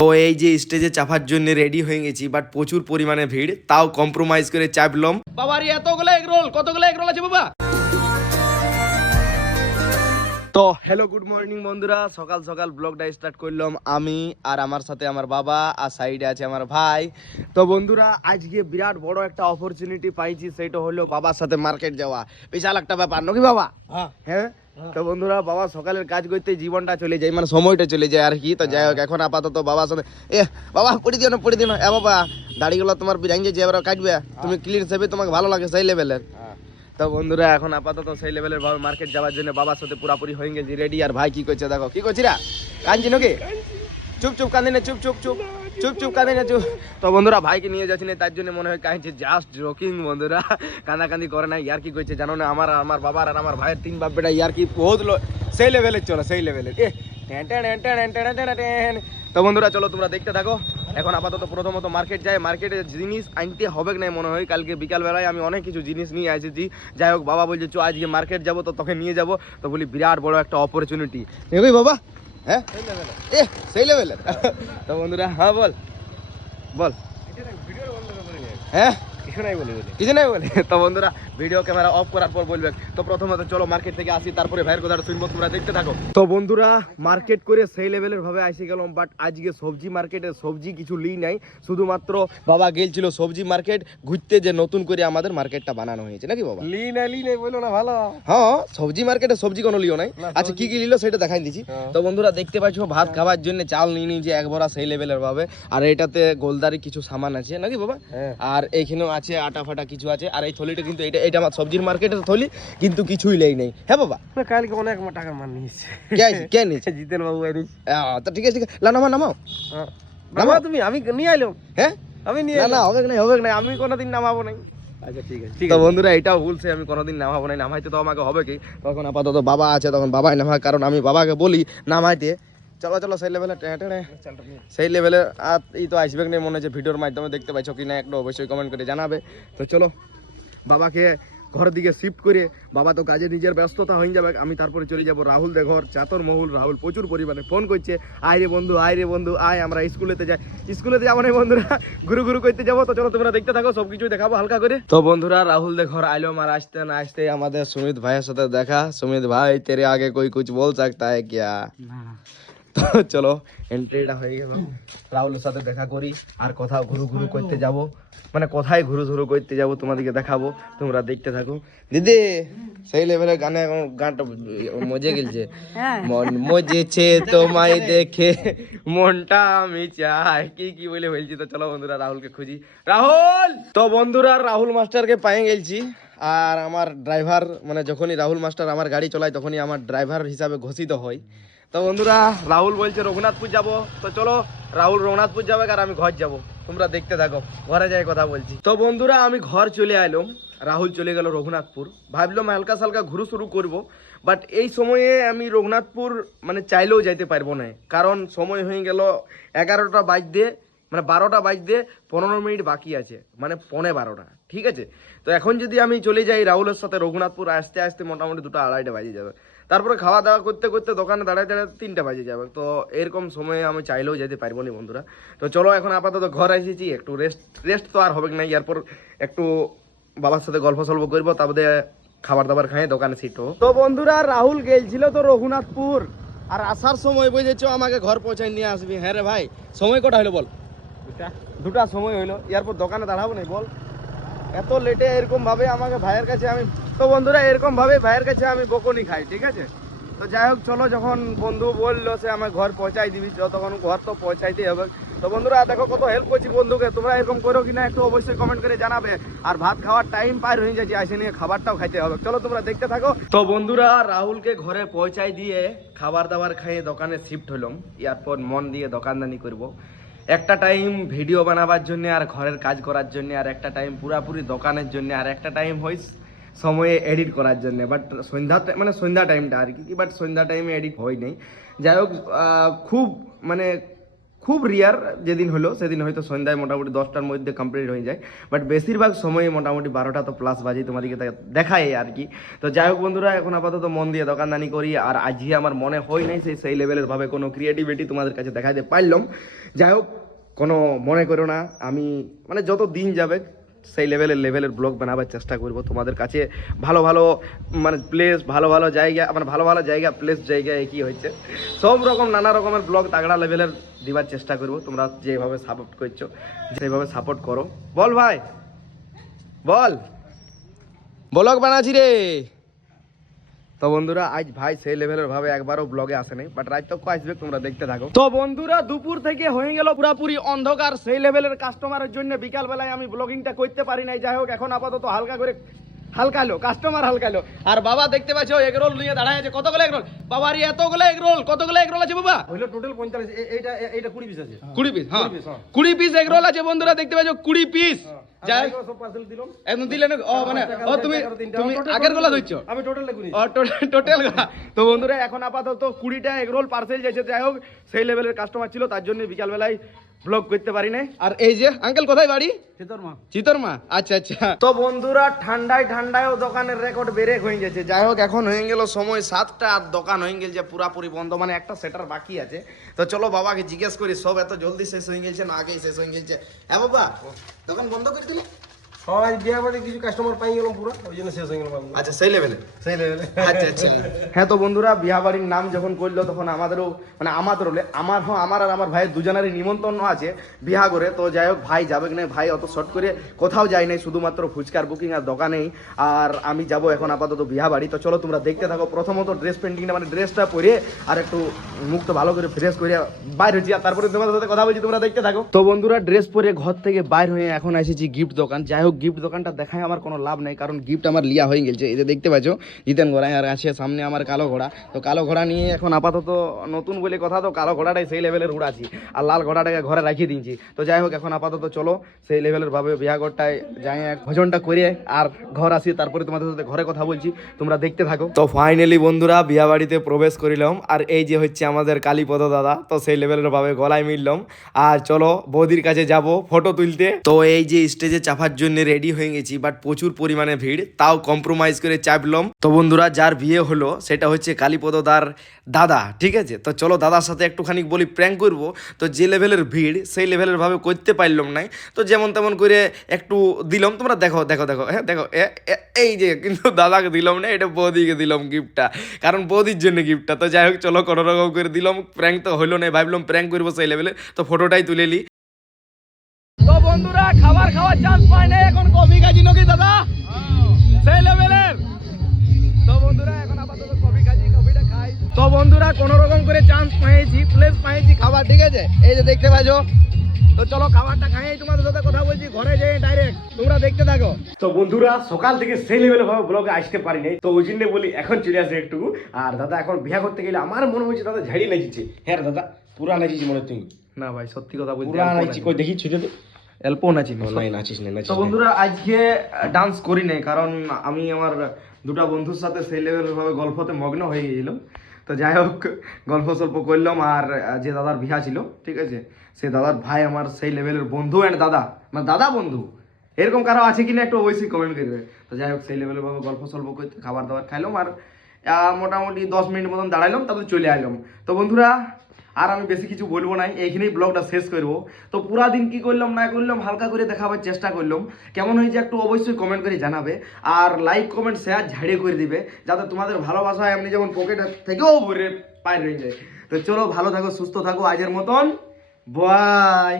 তো এই যে স্টেজে চাপার জন্য রেডি হয়ে গেছি, বাট প্রচুর পরিমাণে ভিড়, তাও কম্প্রোমাইজ করে চাপলাম। বাবার এতগুলো এগরোল, কতগুলো এগরোল আছে বাবা? তো হ্যালো গুড মর্নিং বন্ধুরা, সকাল সকাল ব্লগটা স্টার্ট করলাম আমি, আর আমার সাথে আমার বাবা, আর সাইডে আছে আমার ভাই। তো বন্ধুরা আজকে বিরাট বড় একটা অপরচুনিটি পাইছি, সেটা হলো বাবার সাথে মার্কেট যাওয়া। বিশাল একটা ব্যাপার নাকি বাবা? হ্যাঁ। তো বন্ধুরা বাবা সকালের কাজ করতে জীবনটা চলে যায়, মানে সময়টা চলে যায় আর কি। তো যাই হোক, এখন আপাতত বাবার সাথে বাবা পড়ে দিও না, পড়ে দিও না। বাবা দাড়িগুলো তোমার বিরাঙ্গে যে এবার কাটবে, তুমি ক্লিন সেবে তোমাকে ভালো লাগে সেই লেভেলের। তো বন্ধুরা এখন আপাতত সেই লেভেলের ভাবে মার্কেট যাওয়ার জন্য বাবার সাথে পুরাপুরি হয়ে গেছি রেডি। আর ভাই কি করছে দেখো, কি করছি রা কাঁদছি নাকি? চুপ চুপ কাঁদি না, চুপ চুপ চুপ চুপ চুপ কাঁদি না, চুপ। তো বন্ধুরা ভাইকে নিয়ে যাচ্ছি না, তার জন্য মনে হয় কাঁদছে, জাস্ট জোকিং বন্ধুরা, কান্দাকান্দি করে না। ইয়ার কি করছে জানো না, আমার বাবার আর আমার ভাইয়ের তিন বাপ বেটা ইয়ার কি বহুত সেই লেভেলের চলো, সেই লেভেলের। তো বন্ধুরা চলো তোমরা দেখতে থাকো। এখন আপাতত প্রথমত মার্কেট যাই, মার্কেটে জিনিস আনতে হবে না মনে হয়। কালকে বিকালবেলায় আমি অনেক কিছু জিনিস নিয়ে এসেছি। যাই হোক বাবা বলছে চো আজকে মার্কেট যাবো, তো তোকে নিয়ে যাবো। তো বলি বিরাট বড় একটা অপরচুনিটি নেই বাবা। হ্যাঁ সেই লেভেলের। তো বন্ধুরা হ্যাঁ বল বল। হ্যাঁ কিছু নাই বলে। তো বন্ধুরা ভিডিও ক্যামেরা অফ করার পর বলবে। তো প্রথমত চলো মার্কেট থেকে আসি, তারপরে ভাইয়ের কথাটা শুনবো, তোমরা দেখতে থাকো। তো বন্ধুরা মার্কেট করে সেই লেভেলের ভাবে আসি গেলাম, বাট আজকে সবজি মার্কেটে সবজি কিছু লি নাই। শুধুমাত্র বাবা গেছিল সবজি মার্কেট ঘুরতে, যে নতুন করে আমাদের মার্কেটটা বানানো হয়েছে নাকি বাবা? লি নাই বলো না ভালো। হ্যাঁ সবজি মার্কেটে সবজি কোনো লিও নাই। আচ্ছা কি কি লিলো সেটা দেখাই দিচ্ছি। তো বন্ধুরা দেখতে পাচ্ছ ভাত খাওয়ার জন্য চাল নিয়ে নিয়েছি এক ভরা সেই লেভেলের ভাবে। আর এটাতে গোলদারি কিছু সামান আছে নাকি বাবা? আর এইখানেও আছে আটা ফাটা কিছু আছে। আর এই থলিটা কিন্তু এটা আমার সবজির মার্কেটের থলি, কিন্তু কিছুই লেই নেই। হ্যাঁ বাবা কালকে অনেক টাকার মান নিয়েছে। কে নিয়েছে? জিতেন বাবু তো ঠিক আছে ঠিক আছে, নামাও নামাও নামাও তুমি, আমি নিয়ে আইলাম। হ্যাঁ আমি নিয়ে না হবে না, আমি কোনোদিন নামাবো নাই। আচ্ছা ঠিক আছে। তো বন্ধুরা এটাও বলছে আমি কোনোদিন নামাবো নাই, নামাইতে তো আমাকে হবে কি। তখন আপাতত বাবা আছে, তখন বাবাই নামায়, কারণ আমি বাবাকে বলি নামাইতে। চলো চলো সেই লেভেলে সেই লেভেলে। আর এই তো আসবে না মনে হচ্ছে, ভিডিওর মাধ্যমে দেখতে পাইছো কি না একটু অবশ্যই কমেন্ট করে জানাবে। তো চলো বাবাকে ঘরের দিকে শিফট করে, বাবা তো কাজে নিজের ব্যস্ততা হয়ে যাবে, আমি তারপরে চলে যাব রাহুল দে ঘর, চাতর মহুল। রাহুল প্রচুর পরিমাণে ফোন করছে, আয় রে বন্ধু আয়, আমরা স্কুলেতে যাই। স্কুলেতে যাবো না বন্ধুরা, ঘুরু করতে যাবো। তো চলো তোমরা দেখতে থাকো, সবকিছু দেখাবো হালকা করে। তো বন্ধুরা রাহুল দে ঘর আইলো, আর আসতে না আসতে আমাদের সুমিত ভাইয়ের সাথে দেখা। সুমিত ভাই তেরে আগে কোই কুছ বল सकता है क्या? তো চলো এন্ট্রিটা হয়ে গেল, রাহুলের সাথে দেখা করি, আর কোথাও ঘুরু করতে যাব, মানে কোথায় ঘুরু করতে যাব তোমাদেরকে দেখাবো, তোমরা দেখতে থাকো। দিদি সেই লেভেলের গানটা মজে গেলছে। মন মজেছে তোমায় দেখে, মনটা আমি চাই, কি বলে বলছি। তো চলো বন্ধুরা রাহুলকে খুঁজি। রাহুল! তো বন্ধুরা রাহুল মাস্টারকে পাই গেছি। আর আমার ড্রাইভার, মানে যখনই রাহুল মাস্টার আমার গাড়ি চলায় তখনই আমার ড্রাইভার হিসাবে ঘোষিত হয়। তো বন্ধুরা রাহুল বলছে রঘুনাথপুর যাব। তো চলো রাহুল রঘুনাথপুর যাবে আর আমি ঘর যাব, তোমরা দেখতে থাকো, ঘরে যাই কথা বলছি। তো বন্ধুরা আমি ঘর চলে এলাম, রাহুল চলে গেল রঘুনাথপুর। ভাবলাম হালকা সালকা ঘুরু শুরু করব, বাট এই সময়ে আমি রঘুনাথপুর মানে চাইলেও যাইতে পারবো না, কারণ সময় হয়ে গেল 11টা বাজতে, মানে 12টা বাজতে 15 মিনিট বাকি আছে, মানে 11:45। ঠিক আছে, তো এখন যদি আমি চলে যাই রাহুলের সাথে রঘুনাথপুর, আসতে আসতে মোটামুটি 2টা 2:30 বাজে যাবে। তারপরে খাওয়া দাওয়া করতে করতে দোকানে দাঁড়ায় 3টা বাজে যাবে। তো এরকম সময়ে আমি চাইলেও যেতে পারবো না বন্ধুরা। তো চলো এখন আপাতত ঘর এসেছি, একটু রেস্ট তো আর হবে না, এরপর একটু বাবার সাথে গল্প সল্প করবো, তারপরে খাবার দাবার খাই দোকানে সিট। তো বন্ধুরা রাহুল গেছিল তো রঘুনাথপুর, আর আসার সময় বুঝেছো আমাকে ঘর পৌঁছায় নিয়ে আসবি। হ্যাঁ রে ভাই, সময় কটা হলো বল? 2টা সময় হইলো, এরপর দোকানে দাঁড়াবো না বল, এত লেটে এরকম ভাবে আমাকে ভাইয়ের কাছে আমি। তো বন্ধুরা এরকম ভাবে ভাইয়ের কাছে আমি বকুনি খাই, ঠিক আছে। তো যাই হোক চলো, যখন বন্ধু বললো সে আমার ঘর পৌঁছাই দিবি, তখন ঘর তো পৌঁছাইতেই হবে। তো বন্ধুরা দেখো কত হেল্প করছি বন্ধুকে, তোমরা এরকম করো কিনা একটু অবশ্যই কমেন্ট করে জানাবে। আর ভাত খাওয়ার টাইম পার হয়ে যাচ্ছে, আসে নিয়ে খাবারটাও খাইতে হবে। চলো তোমরা দেখতে থাকো। তো বন্ধুরা রাহুলকে ঘরে পৌঁছাই দিয়ে খাবার দাবার খাইয়ে দোকানে শিফট হলাম, এরপর মন দিয়ে দোকানদানি করব। একটা টাইম ভিডিও বানাবার জন্য আর ঘরের কাজ করার জন্য, আর একটা টাইম পুরাপুরি দোকানের জন্য, আর একটা টাইম হয় সময়ে এডিট করার জন্য। বাট সন্ধ্যা টাইমটা আর কি, বাট সন্ধ্যা টাইমে এডিট হয় নাই। যাই হোক খুব মানে খুব রিয়ার যেদিন হলো সেদিন হয়তো সন্ধ্যায় মোটামুটি 10টার মধ্যে কমপ্লিট হয়ে যায়, বাট বেশিরভাগ সময়ে মোটামুটি 12টা তো প্লাস বাজে তোমাদেরকে দেখায় আর কি। তো যাই হোক বন্ধুরা, এখন আপাতত মন দিয়ে দোকানদানি করি, আর আজকে আমার মনে হয় নাই সেই লেভেলের ভাবে কোনো ক্রিয়েটিভিটি তোমাদের কাছে দেখাইতে পারলাম। যাই হোক, কোনো মনে করো না, আমি মানে যত দিন যাবে সেই লেভেলের ব্লগ বানাবার চেষ্টা করব তোমাদের কাছে। ভালো ভালো মানে প্লেস, ভালো ভালো জায়গা, মানে ভালো ভালো জায়গা প্লেস জায়গায় কি হচ্ছে সব রকম নানা রকমের ব্লগ তাগড়া লেভেলের দিবার চেষ্টা করব। তোমরা যেভাবে সাপোর্ট করছো সেইভাবে সাপোর্ট করো। বল ভাই বল, ব্লগ বানাচ্ছি রে। তো বন্ধুরা, আজ ভাই সেই লেভেলের ভাবে একবারও ব্লগে আসে নাই, বাট রাত তক আসবে, তোমরা দেখতে থাকো। তো বন্ধুরা, দুপুর থেকে হয়ে গেল পুরাপুরি অন্ধকার, সেই লেভেলের কাস্টমারের জন্য বিকাল বেলায় আমি ব্লগিংটা করতে পারি নাই। যাই হোক, এখন আপাতত হালকালো কাস্টমার হালকালো। আর বাবা দেখতে পাচ্ছ এগরোল নিয়ে দাঁড়ায় আছে। কতগুলো এগরোল বাবার? এতগুলো এগরোল। কতগুলো এগরোল আছে বাবা? হইলো টোটাল 45, এইটা 20 পিস আছে। 20 পিস। হ্যাঁ 20 piece, হ্যাঁ। 20 পিস এগরোল আছে বন্ধুরা, দেখতে পাচ্ছ 20 পিস। যাই হোক, সব পার্সেল দিলাম। একদম দিলেন। ও মানে তুমি আগের গুলা দিচ্ছ? আমি টোটালটা করি। টোটাল। তো বন্ধুরা, এখন আপাতত 20টা এগরোল পার্সেল যাচ্ছে। যাই হোক, সেই লেভেলের কাস্টমার ছিল, তার জন্য বিকাল বেলায় ব্লগ করতে পারি নাই। আর এই যে আঙ্কেল, কোথায় বাড়ি? চিতরমা। আচ্ছা আচ্ছা। তো বন্ধুরা, ঠান্ডায়ও দোকানের রেকর্ড ব্রেক হয়ে গেছে। যাই হোক, এখন হয়ে গেল সময় 7টা, আর দোকান হয়ে গেছে পুরাপুরি বন্ধ, মানে একটা সেটার বাকি আছে। তো চলো বাবাকে জিজ্ঞেস করি, সব এত জলদি শেষ হয়ে গেছে না আগেই শেষ হয়ে গেছে? হ্যাঁ বাবা, দোকান বন্ধ করে দিলে? সবাই বিয়া বাড়ি কিছু কাস্টমার পাই গেলাম পুরো, ওই জন্য শেষ হয়ে গেল। আচ্ছা, সেই লেভেলে। আচ্ছা আচ্ছা। হ্যাঁ, তো বন্ধুরা, বিয়া বাড়ির নাম যখন করলো তখন আমাদেরও মানে আমার আর আমার ভাইয়ের দুজনেরই নিমন্ত্রণ আছে বিয়া করে। তো যাই হোক, ভাই যাবে কি না, ভাই অত শর্ট করে কোথাও যায় নাই, শুধুমাত্র ফুচকার বুকিং আর দোকানেই। আর আমি যাব এখন আপাতত বিয়া বাড়ি। তো চলো তোমরা দেখতে থাকো। প্রথমত ড্রেস পেন্টিংটা, মানে ড্রেসটা পরে আর একটু মুখটা ভালো করে ফ্রেশ করে বাইর হয়েছি, আর তারপরে তোমাদের সাথে কথা বলছি, তোমরা দেখতে থাকো। তো বন্ধুরা, ড্রেস পরে ঘর থেকে বাইর হয়ে এখন এসেছি গিফট দোকান। যাই হোক, গিফট দোকানটা দেখায় আমার কোনো লাভ নেই, কারণ গিফট আমার লিয়া হয়ে গেছে। এই যে দেখতে পাচ্ছ জিতেন ঘোড়া, আর আছে সামনে আমার কালো ঘোড়া। তো কালো ঘোড়া নিয়ে এখন আপাতত নতুন বলে কথা, তো কালো ঘোড়াটাই সেই লেভেলের উড়াচ্ছি, আর লাল ঘোড়াটাকে ঘরে রাখিয়ে দিয়েছি। তো যাই হোক, এখন আপাতত চলো সেই লেভেলের ভাবে বিয়াঘরটায় যাই, এক ভোজনটা করে আর ঘর আসি, তারপরে তোমাদের সাথে ঘরে কথা বলছি, তোমরা দেখতে থাকো। তো ফাইনালি বন্ধুরা, বিয়া বাড়িতে প্রবেশ করিলাম, আর এই যে হচ্ছে আমাদের কালীপদ দাদা। তো সেই লেভেলের ভাবে গলায় মিললাম, আর চলো বৌদির কাছে যাব ফটো তুলতে। তো এই যে স্টেজে চাপার জন্য রেডি হয়ে গেছি, বাট প্রচুর পরিমাণে ভিড়, তাও কম্প্রোমাইজ করে চাপলাম। তো বন্ধুরা, যার বিয়ে হলো সেটা হচ্ছে কালীপদ দার দাদা, ঠিক আছে? তো চলো দাদার সাথে একটুখানি বলি প্র্যাঙ্ক করব। তো যে লেভেলের ভিড় সেই লেভেলের ভাবে করতে পারলাম না, তো যেমন তেমন করে একটু দিলাম। তোমরা দেখো দেখো দেখো, হ্যাঁ দেখো, এই যে, কিন্তু দাদাকে দিলাম না, এটা বৌদিকে দিলাম গিফটটা, কারণ বৌদির জন্য গিফটটা। তো যাই হোক, চলো কোনো রকম করে দিলাম। প্র্যাঙ্ক তো হলো না, ভাবলাম প্র্যাঙ্ক করবো সেই লেভেলে, তো ফটোটাই তুলে নি। তো বন্ধুরা, খাবার খাওয়ার চান্স পায় না, এখন কফি খাচ্ছি নাকি দাদা সেই লেভেলের। তো বন্ধুরা, এখন আপাতত কফি খাচ্ছি, কফিটা খাই। তো বন্ধুরা, কোনো রকম করে চান্স পেয়েছি, প্লেস পেয়েছি খাবার, ঠিক আছে? এই যে দেখতে পাচ্ছ। তো চলো খাবারটা খাই, তোমাদের সাথে কথা বলছি ঘরে যাই ডাইরেক্ট, তোমরা দেখতে থাকো। তো বন্ধুরা, সকাল থেকে সেই লেভেলে ভাবে ব্লগে আসতে পারি নাই, তো ওই জন্য বলি এখন চলে আসে একটু। আর দাদা এখন বিয়া করতে গেলে আমার মনে হচ্ছে দাদা ঝাড়িয়ে নাচিছে। হ্যাঁ দাদা, পুরা নাচিছি মনে তুমি? না ভাই, সত্যি কথা বলছি, পুরা নাচি, কই দেখি ছুটে অল্প নাচি নাই, নাচিস না। তো বন্ধুরা, আজকে ডান্স করি নাই, কারণ আমি আমার দুটা বন্ধুর সাথে সেই লেভেলের ভাবে গল্পতে মগ্ন হয়ে গেছিলাম। তো যাই হোক, গল্প সল্প করলাম। আর যে দাদার বিয়া ছিল, ঠিক আছে, সেই দাদার ভাই আমার সেই লেভেলের বন্ধু, অ্যান্ড দাদা মানে দাদা বন্ধু, এরকম কারো আছে কিনা একটু অবশ্যই কমেন্ট করবে। তো যাই হোক, সেই লেভেলের ভাবে গল্প সল্প করতে খাবার দাবার খাইলাম, আর মোটামুটি 10 মিনিট মতন দাঁড়াইলাম, তারপরে চলে আসলাম। তো বন্ধুরা, আর আমি বেশি কিছু বলবো না, এইখানেই ব্লগটা শেষ করবো। তো পুরা দিন কি করলাম না করলাম হালকা করে দেখাবার চেষ্টা করলাম। কেমন হয়েছে একটু অবশ্যই কমেন্ট করে জানাবে, আর লাইক কমেন্ট শেয়ার ঝাড়িয়ে করে দিবে, যাতে তোমাদের ভালোবাসা এমনি যেমন পকেট থেকেও ভরে পার হয়ে যায়। তো চলো, ভালো থাকো, সুস্থ থাকো, আজের মতন বাই।